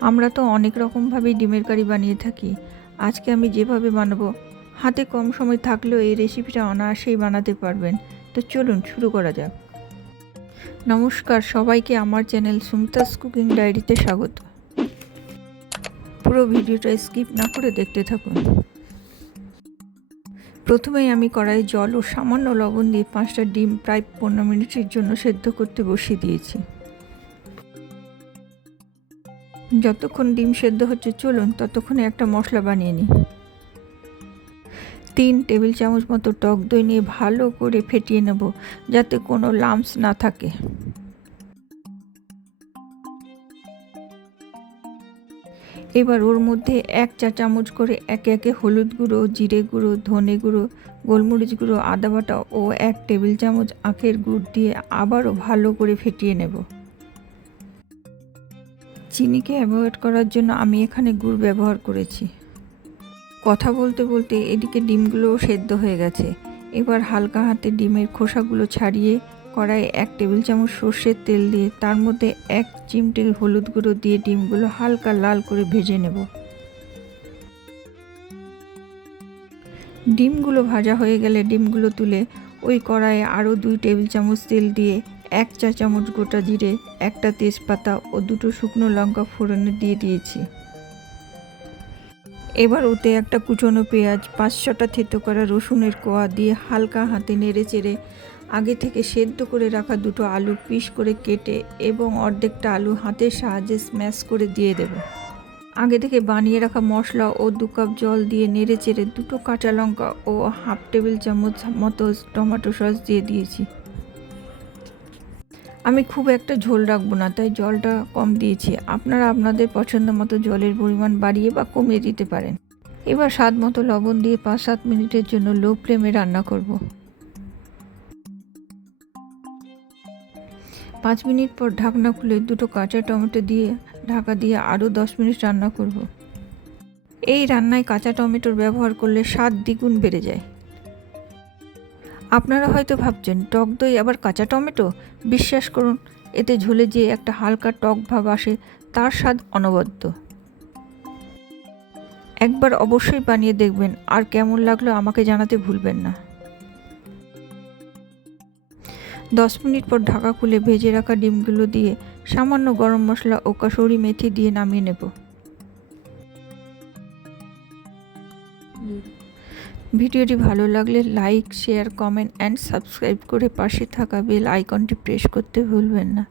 আমরা তো অনেক রকমভাবেই ডিমের কারি বানিয়ে থাকি। আজকে আমি যেভাবে বানাবো, হাতে কম সময় থাকলেও এই রেসিপিটা অনায়াসেই বানাতে পারবেন। তো চলুন, শুরু করা যাক। নমস্কার, সবাইকে আমার চ্যানেল সুমিতাস কুকিং ডায়েরিতে স্বাগত। পুরো ভিডিওটা স্কিপ না করে দেখতে থাকুন। প্রথমেই আমি কড়াই জল ও সামান্য লবণ দিয়ে পাঁচটা ডিম প্রায় পনেরো মিনিটের জন্য সেদ্ধ করতে বসিয়ে দিয়েছি। যতক্ষণ ডিম সেদ্ধ হচ্ছে, চলুন ততক্ষণে একটা মশলা বানিয়ে নিই। তিন টেবিল চামচ মতো টক দই নিয়ে ভালো করে ফেটিয়ে নেব, যাতে কোনো লাম্পস না থাকে। এবার ওর মধ্যে এক চা চামচ করে একে একে হলুদ গুঁড়ো, জিরে গুঁড়ো, ধনে গুঁড়ো, গোলমরিচ গুঁড়ো, আদা বাটা ও এক টেবিল চামচ আখের গুড় দিয়ে আবারও ভালো করে ফেটিয়ে নেব। চিনিকে অ্যাভয়েড করার জন্য আমি এখানে গুড় ব্যবহার করেছি। কথা বলতে বলতে এদিকে ডিমগুলোও সেদ্ধ হয়ে গেছে। এবার হালকা হাতে ডিমের খোসাগুলো ছাড়িয়ে কড়াইয়ে এক টেবিল চামচ সর্ষের তেল দিয়ে তার মধ্যে এক চিমটেল হলুদ গুঁড়ো দিয়ে ডিমগুলো হালকা লাল করে ভেজে নেব। ডিমগুলো ভাজা হয়ে গেলে ডিমগুলো তুলে ওই কড়াইয়ে আরও দুই টেবিল চামচ তেল দিয়ে এক চা চামচ গোটা জিরে, একটা তেজপাতা ও দুটো শুকনো লঙ্কা ফোড়নে দিয়ে দিয়েছি। এবার ওতে একটা কুচনো পেঁয়াজ, পাঁচ ছটা থেতো করা রসুনের কোয়া দিয়ে হালকা হাতে নেড়ে চেড়ে আগে থেকে সেদ্ধ করে রাখা দুটো আলু পিস করে কেটে এবং অর্ধেকটা আলু হাতের সাহায্যে স্ম্যাশ করে দিয়ে দেব। আগে থেকে বানিয়ে রাখা মশলা ও দু কাপ জল দিয়ে নেড়ে চেড়ে দুটো কাঁচা লঙ্কা ও হাফ টেবিল চামচ মতো টমেটো সস দিয়ে দিয়েছি। আমি খুব একটা ঝোল রাখব না, তাই জলটা কম দিয়েছি। আপনারা আপনাদের পছন্দ মতো জলের পরিমাণ বাড়িয়ে বা কমিয়ে দিতে পারেন। এবার স্বাদ মতো লবণ দিয়ে পাঁচ সাত মিনিটের জন্য লো ফ্লেমে রান্না করব। পাঁচ মিনিট পর ঢাকনা খুলে দুটো কাঁচা টমেটো দিয়ে, ঢাকা দিয়ে আরও দশ মিনিট রান্না করব। এই রান্নায় কাঁচা টমেটোর ব্যবহার করলে স্বাদ দ্বিগুণ বেড়ে যায়। আপনারা হয়তো ভাবছেন, টক দই, আবার কাঁচা টমেটো? বিশ্বাস করুন, এতে ঝোলে যে একটা হালকা টক ভাব আসে, তার স্বাদ অনবদ্য। একবার অবশ্যই বানিয়ে দেখবেন, আর কেমন লাগল আমাকে জানাতে ভুলবেন না। দশ মিনিট পর ঢাকা খুলে ভেজে রাখা ডিমগুলো দিয়ে সামান্য গরম মশলা ও কাসুরি মেথি দিয়ে নামিয়ে নেব। ভিডিওটি ভালো লাগলে like, share, comment and subscribe করে পাশে থাকা বেল আইকনটি প্রেস করতে ভুলবেন না।